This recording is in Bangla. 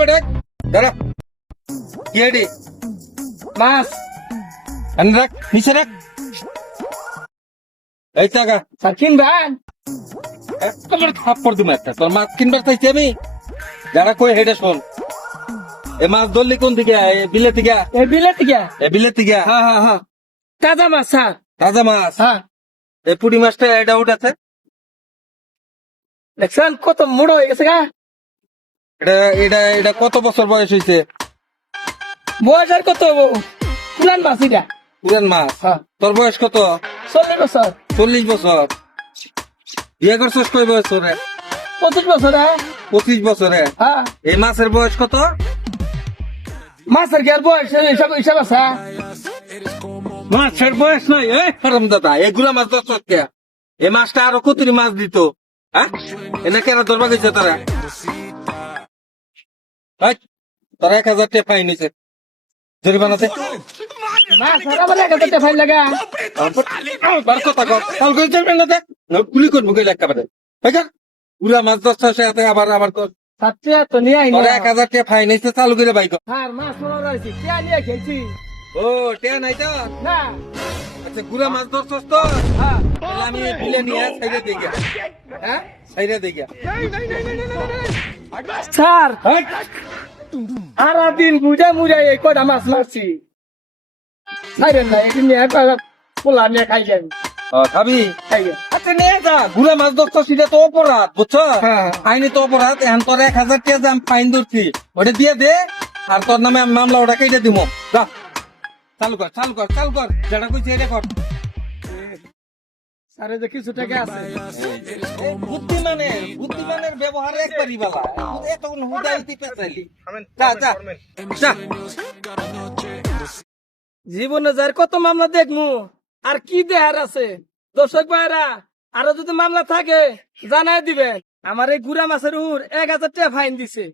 বেটা দাঁড়া কি আইডি মাছ এনে রাখ নিচে রাখ এই টাকা স্যার কিনবেন? একবার থাপ্পড় দিবো একটা তোর মাছ কিনবার চাইছি আমি যারা কই হেডে শোন এ মাছ ধরলি কোন দিকে বিলে থেকে এই বিলেত গিয়া? এ বিলে থেকে হ্যাঁ হ্যাঁ হ্যাঁ, তাজা মাছ স্যার। তাজা মাছ হ্যাঁ, এই পুঁটি মাছটা এটা উঠাছে দেখছেন কত মুড়ো হয়ে গেছে গা। এটা এটা এটা কত বছর বয়স হয়েছে বয়স আর কত? পুরান মাছ এটা। পুরান মাছ হ্যাঁ, তোর বয়স কত 40 বছর। 40 বছর বিয়ে করছিস কয় বছরে 25 বছর। 25 বছরে হ্যাঁ, এই মাছের বয়স কত মাছের কি আর বয়স হিসাব হিসাব আছে? মাছের বয়স নাই হারাম দাদা এগুলা মাছ দশ কে এই মাছটা আরো কতরি মাছ দিত হ্যাঁ এনে কেন ধরবা গেছে তারা তারা 1000 টাকা ফাইন নিছে জরিমানাতে মাছ আর আবার 1000 টাকা ফাইন লাগা। বার কথা কর কাল করে যাবেন না দেখ গুলি করবো গেলে একেবারে পুরা মাছ 10টা সাথে আবার আবার কর সাথে তো নিয়ে আইনি। তোরা 1000 টাকা ফাইন নিছে চালু করে বাইক হ্যাঁ, মাছ মনে যাচ্ছি কে নিয়ে খেলছি ও টেয়া নাই তো না। আচ্ছা গুড়া মাছ ধরছস তো হ্যাঁ, তাহলে আমি বিলে নিয়ে সাইডে দিয়ে গিয়া হ্যাঁ সাইডে দিয়ে গিয়া স্যার সারা দিন বুঝা মুড়া এই কটা মাছ মারছি। সাইরেন না, এটি নিয়ে পোলা নিয়ে খাই যাবি। খাবি খাই আচ্ছা নিয়ে যা গুড়া মাছ ধরছস সেটা তো অপরাধ বুঝছো হ্যাঁ। আইনি তো অপরাধ এখন তোর 1000 টাকা যে আমি ফাইন ধরছি ওটা দিয়ে দে আর তোর নামে আমি মামলা ওটা কেটে দিব যা চালু কর চালু কর চালু কর যেটা কইছি এটা কর স্যারে যে কিছু টাকা আছে। বুদ্ধিমানের ব্যবহার একবারই বালা এত হুদাইতি পেছাইলি যা যা যা জীবনে যার কত মামলা দেখমু আর কি দেহার আছে। দর্শক ভাইরা আরো যদি মামলা থাকে জানাই দিবেন। আমার এই গুড়া মাছের উর 1000 টাকা ফাইন দিছে।